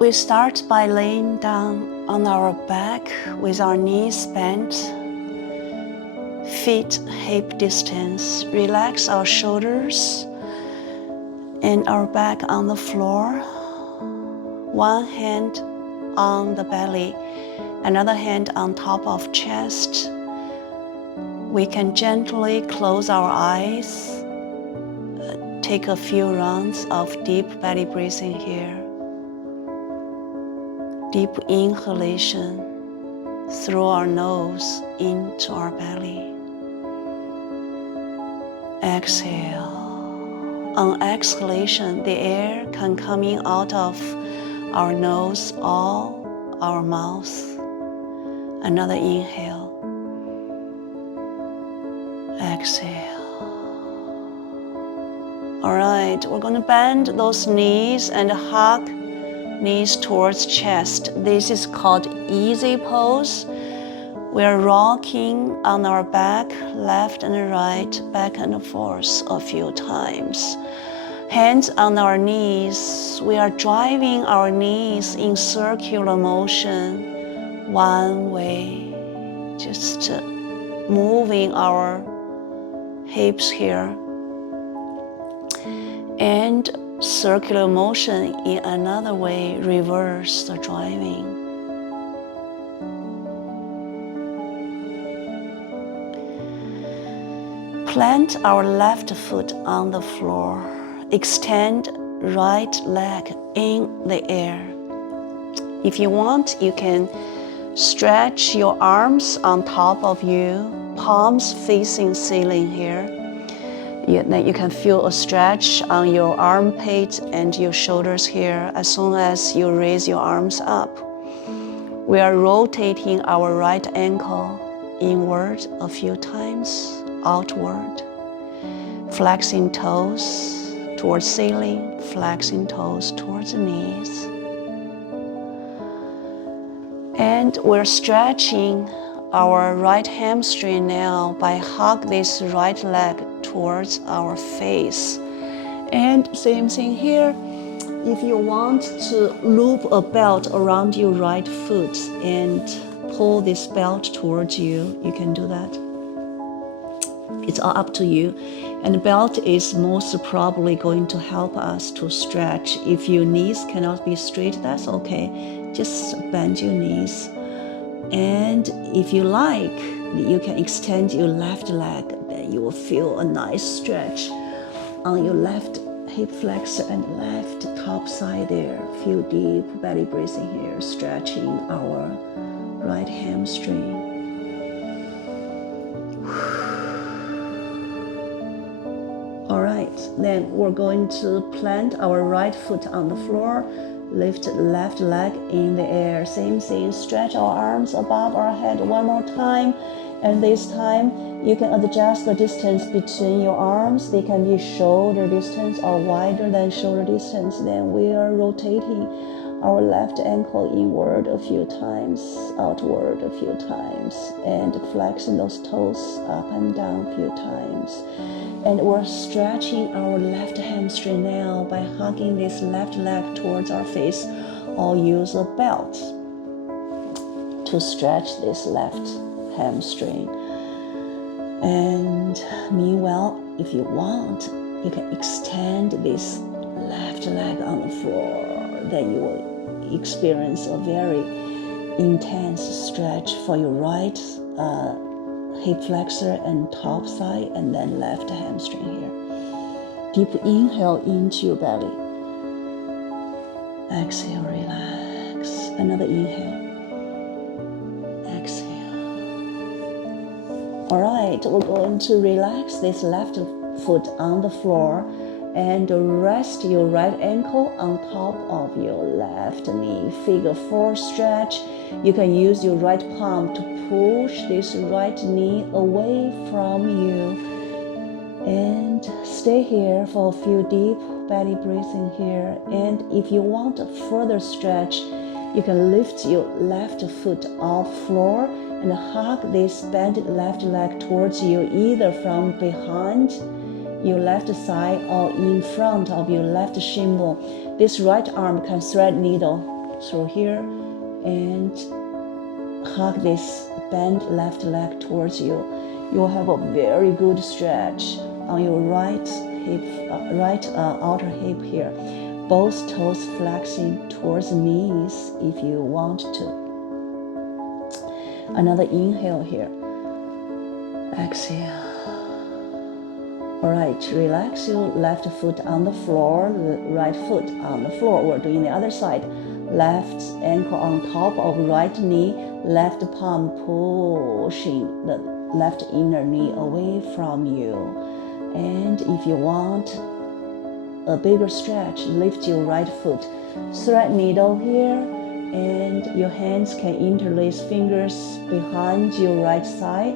We start by laying down on our back with our knees bent, feet hip distance. Relax our shoulders and our back on the floor. One hand on the belly, another hand on top of chest. We can gently close our eyes. Take a few rounds of deep belly breathing here. Deep inhalation through our nose into our belly. Exhale. On exhalation, the air can come in out of our nose or our mouth. Another inhale. Exhale. All right, we're going to bend those knees and hug knees towards chest. This is called easy pose. We are rocking on our back, left and right, back and forth a few times. Hands on our knees. We are driving our knees in circular motion, one way, just moving our hips here. And circular motion in another way, reverse the driving. Plant our left foot on the floor. Extend right leg in the air. If you want, you can stretch your arms on top of you, palms facing ceiling here. Then you can feel a stretch on your armpit and your shoulders here as soon as you raise your arms up. We are rotating our right ankle inward a few times, outward. Flexing toes towards ceiling, flexing toes towards the knees. And we're stretching our right hamstring now by hug this right leg towards our face. And same thing here. If you want to loop a belt around your right foot and pull this belt towards you, you can do that. It's all up to you. And the belt is most probably going to help us to stretch. If your knees cannot be straight, that's okay. Just bend your knees. And if you like, you can extend your left leg. Then you will feel a nice stretch on your left hip flexor and left top side there. Feel deep belly breathing here, stretching our right hamstring. All right, then we're going to plant our right foot on the floor. Lift left leg in the air. Same thing, stretch our arms above our head one more time. And this time, you can adjust the distance between your arms. They can be shoulder distance or wider than shoulder distance. Then we are rotating our left ankle inward a few times, outward a few times, and flexing those toes up and down a few times. And we're stretching our left hamstring now by hugging this left leg towards our face, or use a belt to stretch this left hamstring. And meanwhile, if you want, you can extend this left leg on the floor. Then you will experience a very intense stretch for your right hip flexor and top side, and then left hamstring here. Deep inhale into your belly. Exhale, relax. Another inhale. Exhale. All right, we're going to relax this left foot on the floor and rest your right ankle on top of your left knee. Figure 4 stretch. You can use your right palm to push this right knee away from you. And stay here for a few deep belly breathing here. And if you want a further stretch, you can lift your left foot off floor and hug this bent left leg towards you, either from behind your left side or in front of your left shin bone. This right arm can thread needle through here, and hug this bend left leg towards you. You'll have a very good stretch on your right hip, outer hip here. Both toes flexing towards the knees if you want to. Another inhale here. Exhale. All right, relax your left foot on the floor, right foot on the floor. We're doing the other side. Left ankle on top of right knee, left palm pushing the left inner knee away from you. And if you want a bigger stretch, lift your right foot. Thread needle here, and your hands can interlace fingers behind your right thigh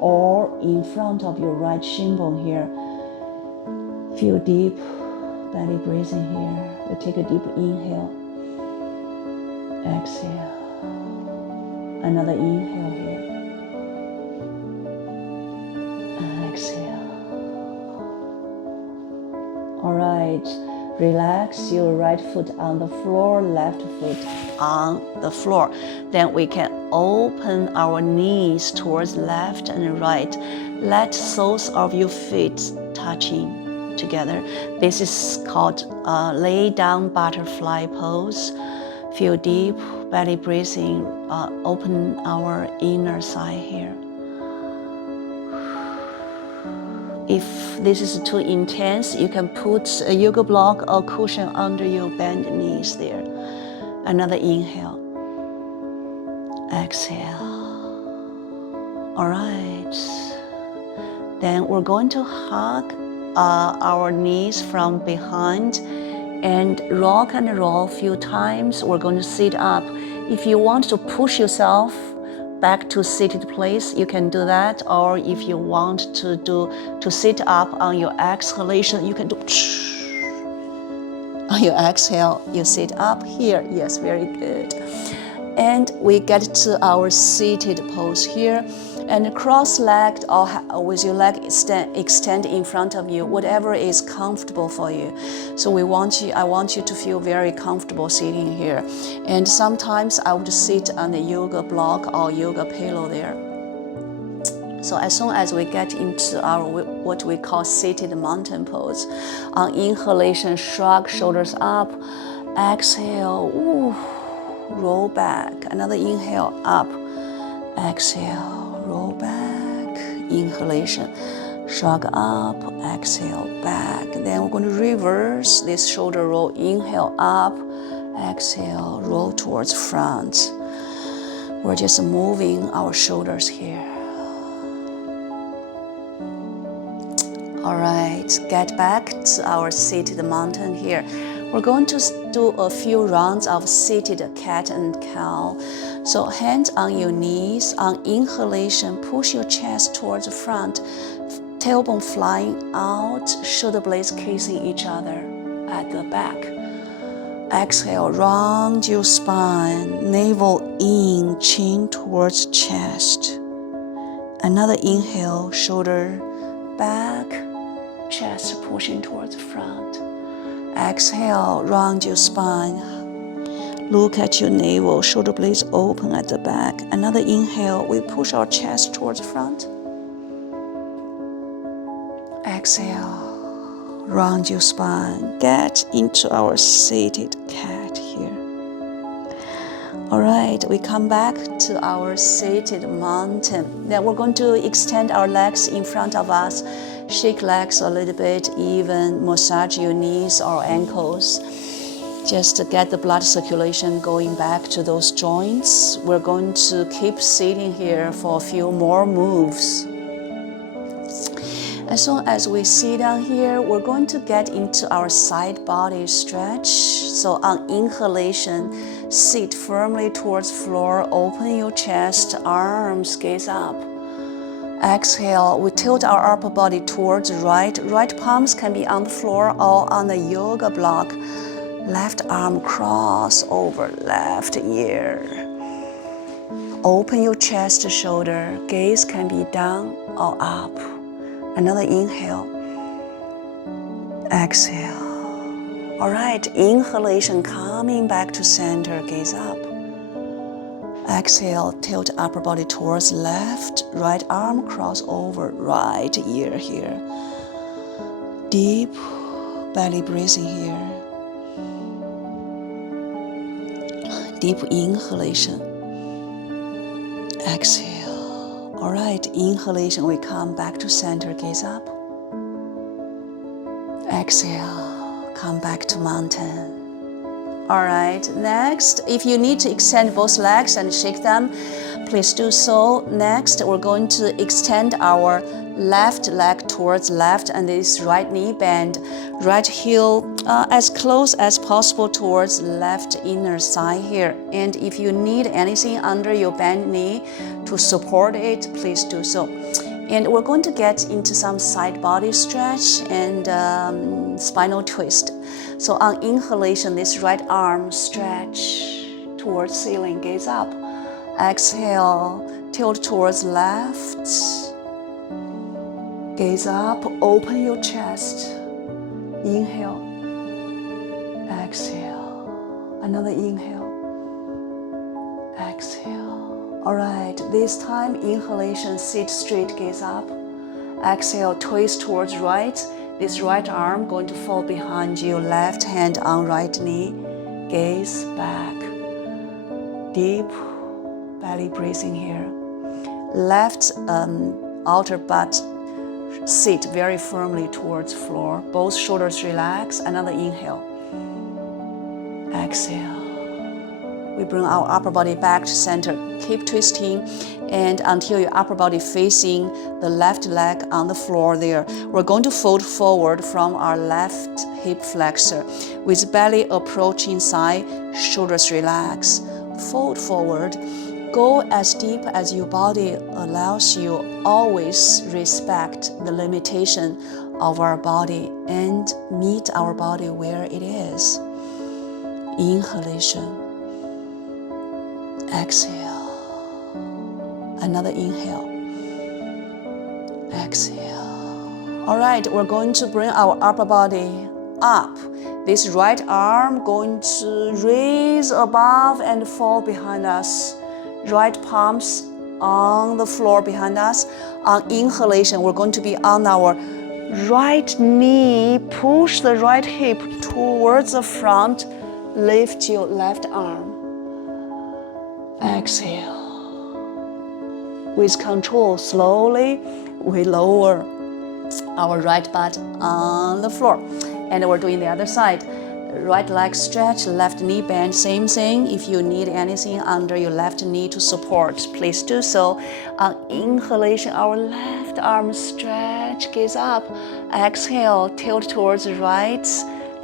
or in front of your right shin bone here. Feel deep belly breathing here. We take a deep inhale. Exhale. Another inhale here. Exhale. All right. Relax your right foot on the floor, left foot on the floor. Then we can open our knees towards left and right. Let soles of your feet touching together. This is called lay down butterfly pose. Feel deep belly breathing. Open our inner thigh here. If this is too intense, you can put a yoga block or cushion under your bent knees there. Another inhale. Exhale. All right. Then we're going to hug our knees from behind and rock and roll a few times. We're going to sit up. If you want to push yourself back to seated place, you can do that. Or if you want to sit up on your exhalation, you can do on your exhale, you sit up here. Yes, very good. And we get to our seated pose here. And cross-legged or with your leg extend in front of you, whatever is comfortable for you. So I want you to feel very comfortable sitting here. And sometimes I would sit on the yoga block or yoga pillow there. So as soon as we get into our what we call seated mountain pose, on inhalation, shrug shoulders up. Exhale, roll back. Another inhale, up. Exhale. Roll back, inhalation, shrug up, exhale, back. Then we're going to reverse this shoulder roll. Inhale up, exhale, roll towards front. We're just moving our shoulders here. All right, get back to our seated mountain here. We're going to do a few rounds of seated cat and cow. So hands on your knees. On inhalation, push your chest towards the front. Tailbone flying out, shoulder blades kissing each other at the back. Exhale, round your spine, navel in, chin towards chest. Another inhale, shoulder back, chest pushing towards front. Exhale, round your spine. Look at your navel, shoulder blades open at the back. Another inhale, we push our chest towards front. Exhale, round your spine. Get into our seated cat here. All right, we come back to our seated mountain. Then we're going to extend our legs in front of us. Shake legs a little bit, even massage your knees or ankles. Just to get the blood circulation going back to those joints. We're going to keep sitting here for a few more moves. As soon as we sit down here, we're going to get into our side body stretch. So on inhalation, sit firmly towards floor, open your chest, arms gaze up. Exhale, we tilt our upper body towards right. Right palms can be on the floor or on the yoga block. Left arm cross over left ear. Open your chest, shoulder. Gaze can be down or up. Another inhale. Exhale. All right, inhalation, coming back to center, gaze up. Exhale, tilt upper body towards left, right arm cross over right ear here. Deep belly breathing here. Deep inhalation. Exhale. All right, inhalation, we come back to center, gaze up. Exhale, come back to mountain. All right, next, if you need to extend both legs and shake them, please do so. Next, we're going to extend our left leg towards left and this right knee bend, right heel as close as possible towards left inner thigh here. And if you need anything under your bent knee to support it, please do so. And we're going to get into some side body stretch and spinal twist. So on inhalation, this right arm stretch towards ceiling, gaze up. Exhale, tilt towards left. Gaze up, open your chest. Inhale. Exhale. Another inhale. Exhale. All right, this time inhalation, sit straight, gaze up. Exhale, twist towards right. This right arm going to fall behind you, left hand on right knee. Gaze back. Deep belly breathing here. Left outer butt sit very firmly towards floor. Both shoulders relax. Another inhale. Exhale. We bring our upper body back to center. Keep twisting and until your upper body facing the left leg on the floor there. We're going to fold forward from our left hip flexor with belly approaching side, shoulders relax. Fold forward. Go as deep as your body allows you. Always respect the limitation of our body and meet our body where it is. Inhalation. Exhale. Another inhale. Exhale. All right, we're going to bring our upper body up. This right arm going to raise above and fall behind us. Right palms on the floor behind us. On inhalation, we're going to be on our right knee. Push the right hip towards the front. Lift your left arm. Exhale. With control, slowly, we lower our right butt on the floor. And we're doing the other side. Right leg stretch, left knee bend, same thing. If you need anything under your left knee to support, please do so. On inhalation, our left arm stretch, gaze up. Exhale, tilt towards the right.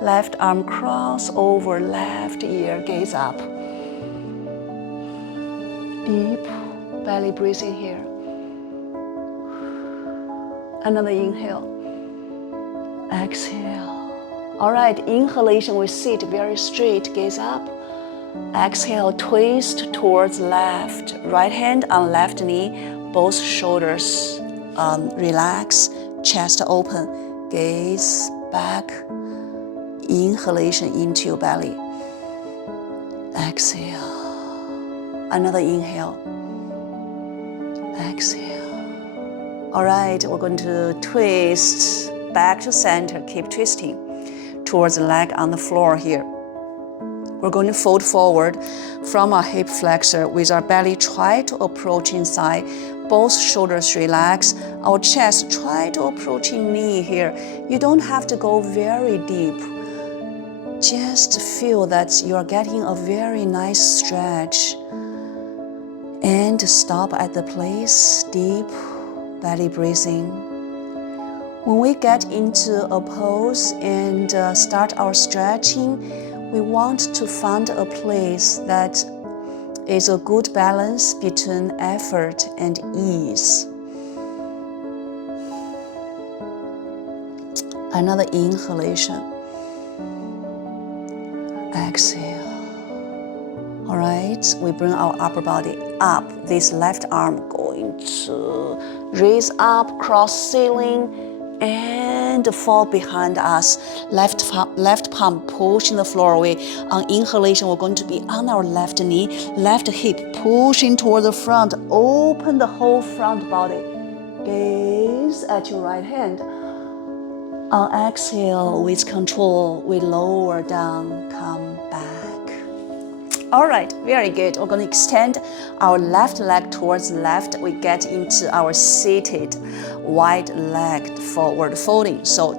Left arm cross over left ear, gaze up. Deep belly breathing here. Another inhale. Exhale. All right, inhalation, we sit very straight, gaze up. Exhale, twist towards left. Right hand on left knee, both shoulders relax, chest open. Gaze back. Inhalation into your belly. Exhale. Another inhale. Exhale. All right, we're going to twist back to center. Keep twisting towards the leg on the floor here. We're going to fold forward from our hip flexor with our belly try to approach inside. Both shoulders relax. Our chest try to approach in knee here. You don't have to go very deep. Just feel that you're getting a very nice stretch. And stop at the place, deep belly breathing. When we get into a pose and start our stretching, we want to find a place that is a good balance between effort and ease. Another inhalation. Exhale. All right, we bring our upper body up. This left arm going to raise up, cross ceiling, and fall behind us. Left palm pushing the floor away. On inhalation, we're going to be on our left knee, left hip pushing toward the front. Open the whole front body. Gaze at your right hand. On exhale, with control, we lower down, come back. All right, very good. We're going to extend our left leg towards left. We get into our seated wide leg forward folding. So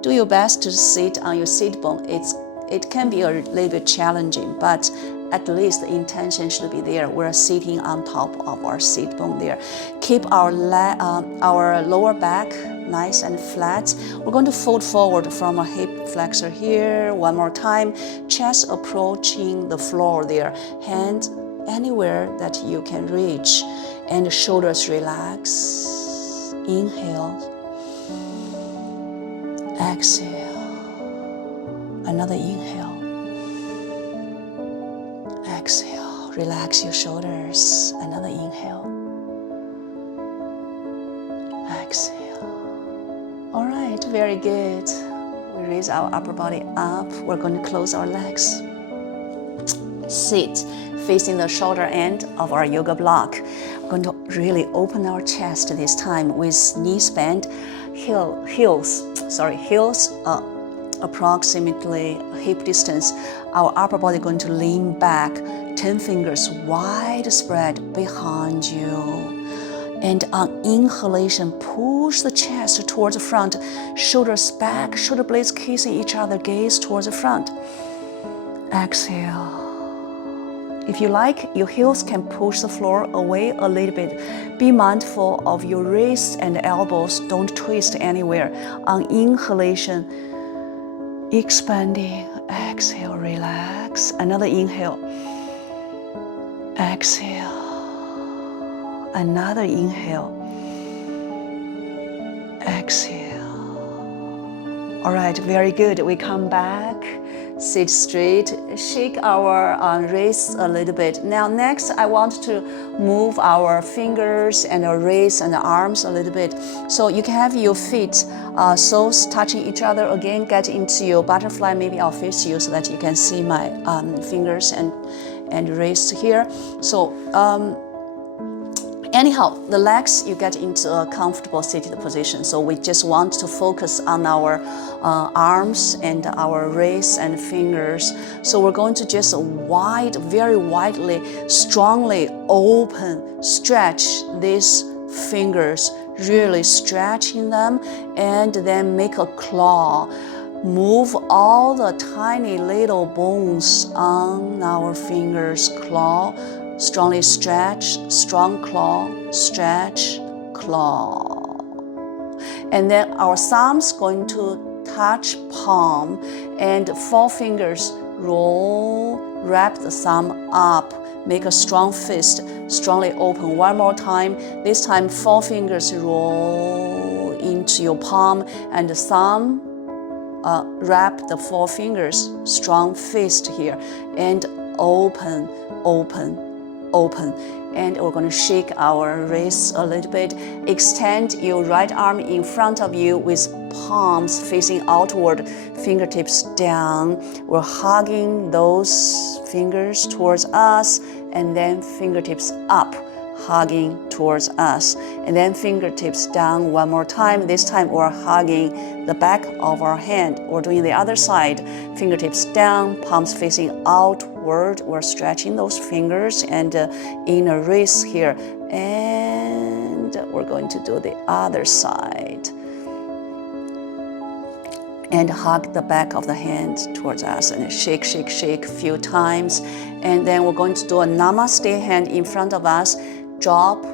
do your best to sit on your sit bone. It can be a little bit challenging, but at least the intention should be there. We're sitting on top of our sit bone there. Keep our lower back nice and flat. We're going to fold forward from a hip flexor here. One more time. Chest approaching the floor there. Hand anywhere that you can reach. And shoulders relax. Inhale. Exhale. Another inhale. Exhale. Relax your shoulders. Another inhale. Exhale. All right, very good. We raise our upper body up. We're going to close our legs. Sit, facing the shoulder end of our yoga block. We're going to really open our chest this time with knees bent, heels approximately hip distance. Our upper body going to lean back, 10 fingers wide spread behind you. And on inhalation, push the chest towards the front, shoulders back, shoulder blades kissing each other, gaze towards the front. Exhale. If you like, your heels can push the floor away a little bit. Be mindful of your wrists and elbows, don't twist anywhere. On inhalation, expanding, exhale, relax. Another inhale. Exhale. Another inhale. Exhale. All right, very good. We come back, sit straight, shake our wrists a little bit. Now next, I want to move our fingers and our wrists and arms a little bit. So you can have your feet, soles touching each other. Again, get into your butterfly. Maybe I'll face you so that you can see my fingers and wrists here. So anyhow, the legs, you get into a comfortable seated position. So we just want to focus on our arms and our wrists and fingers. So we're going to just very widely, strongly open, stretch these fingers, really stretching them, and then make a claw. Move all the tiny little bones on our fingers, claw. Strongly stretch, strong claw, stretch, claw. And then our thumbs going to touch palm and 4 fingers roll, wrap the thumb up, make a strong fist, strongly open. One more time. This time 4 fingers roll into your palm and the thumb wrap the 4 fingers, strong fist here, and open, open, open. And we're going to shake our wrists a little bit. Extend your right arm in front of you with palms facing outward, fingertips down. We're hugging those fingers towards us, and then fingertips up, hugging towards us. And then fingertips down one more time. This time we're hugging the back of our hand. We're doing the other side. Fingertips down, palms facing outward. We're stretching those fingers and inner wrists here. And we're going to do the other side. And hug the back of the hand towards us and shake, shake, shake a few times. And then we're going to do a Namaste hand in front of us. Drop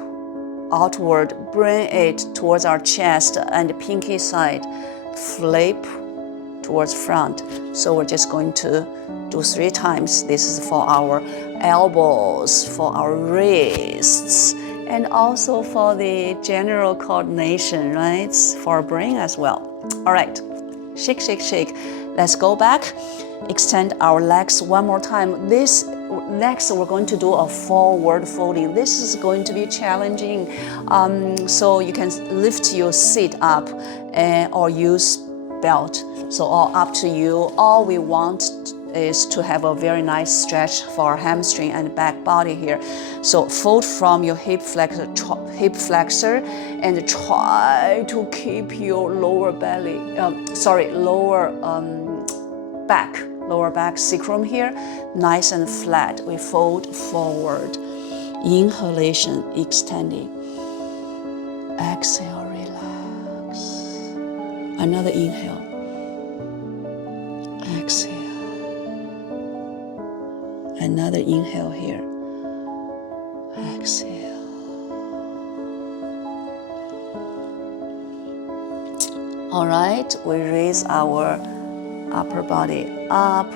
outward, bring it towards our chest and pinky side, flip towards front. So we're just going to do 3 times. This is for our elbows, for our wrists, and also for the general coordination, right? For our brain as well. All right, shake, shake, shake. Let's go back. Extend our legs one more time. This next we're going to do a forward folding. This is going to be challenging. So you can lift your seat up or use belt. So all up to you. All we want is to have a very nice stretch for our hamstring and back body here. So fold from your hip flexor and try to keep your lower belly, lower back sacrum here, nice and flat. We fold forward. Inhalation, extending. Exhale, relax. Another inhale. Exhale. Another inhale here. Exhale. All right, we raise our upper body up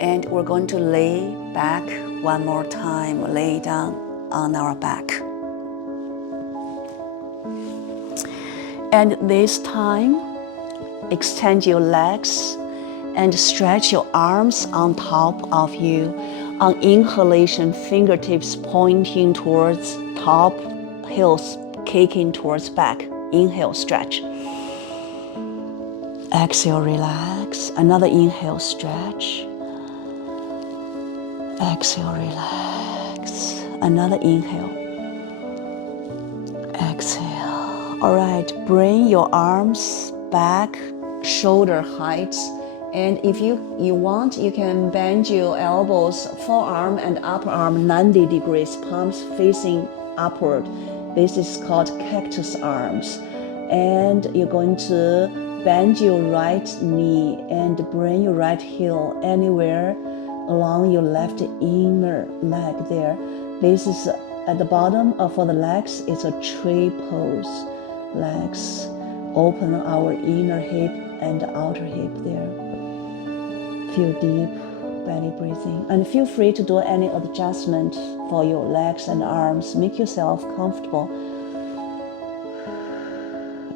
and we're going to lay back one more time. Lay down on our back. And this time, extend your legs and stretch your arms on top of you. On inhalation, fingertips pointing towards top, heels kicking towards back. Inhale, stretch. Exhale, relax. Another inhale, stretch. Exhale, relax. Another inhale. Exhale. All right, bring your arms back, shoulder height. And if you want, you can bend your elbows, forearm and upper arm 90 degrees, palms facing upward. This is called cactus arms. And you're going to bend your right knee and bring your right heel anywhere along your left inner leg there. This is at the bottom for the legs, it's a tree pose. Legs open our inner hip and outer hip there. Feel deep belly breathing. And feel free to do any adjustment for your legs and arms. Make yourself comfortable.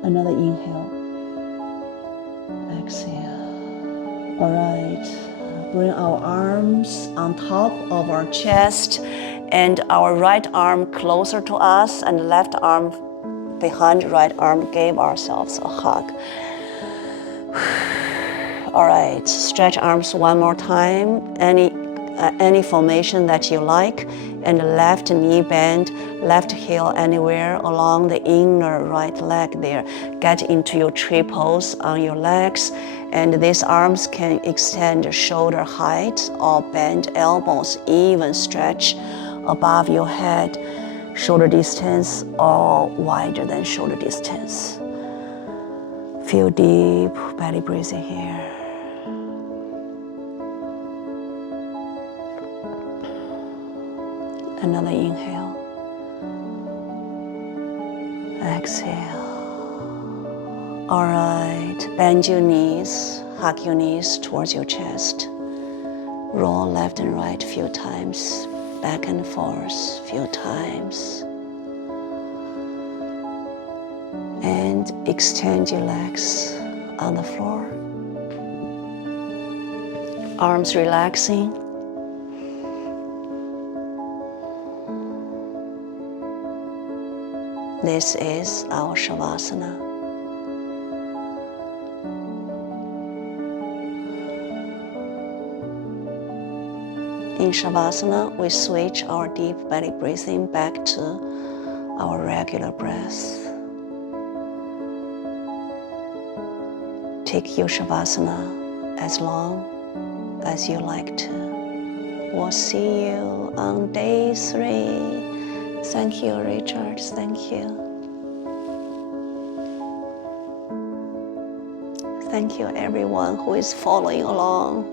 Another inhale. Exhale. All right. Bring our arms on top of our chest and our right arm closer to us and left arm behind right arm. Give ourselves a hug. All right, stretch arms one more time, any formation that you like, and left knee bend, left heel anywhere along the inner right leg there. Get into your tree pose on your legs, and these arms can extend shoulder height or bend elbows, even stretch above your head, shoulder distance or wider than shoulder distance. Feel deep belly breathing here. Another inhale. Exhale. All right, bend your knees, hug your knees towards your chest. Roll left and right a few times, back and forth a few times. And extend your legs on the floor. Arms relaxing. This is our Shavasana. In Shavasana, we switch our deep belly breathing back to our regular breath. Take your Shavasana as long as you like to. We'll see you on day 3. Thank you, Richard. Thank you. Thank you, everyone who is following along.